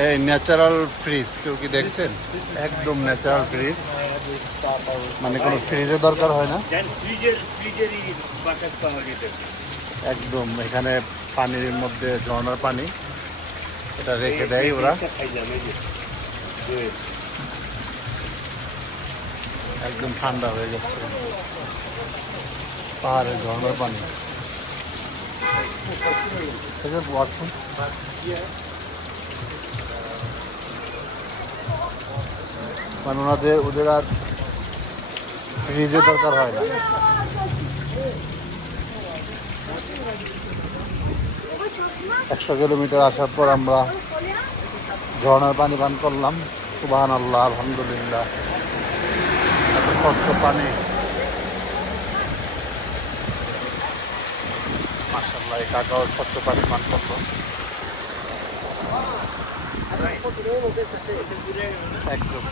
এই natural fridge কেউ কি দেখছেন? একদম ন্যাচারাল ফ্রিজ, মানে কোনো ফ্রিজের দরকার হয় না। একদম এখানে পানির মধ্যে ঝর্ণার পানি, এটা রেখে দেয় ওরা, একদম ঠান্ডা হয়ে যাচ্ছে পাহাড়ের ঝর্ণার পানি। ওয়াশরুম মানে ওদের আর ফ্রিজের দরকার হয় না। 100 কিলোমিটার আসার পর আমরা ঝর্ণার পানি পান করলাম। সুবহানাল্লাহ, আলহামদুলিল্লাহ, এত স্বচ্ছ পানি, মাশাআল্লাহ। এই কাকাও স্বচ্ছ পানি পান করলো। একদম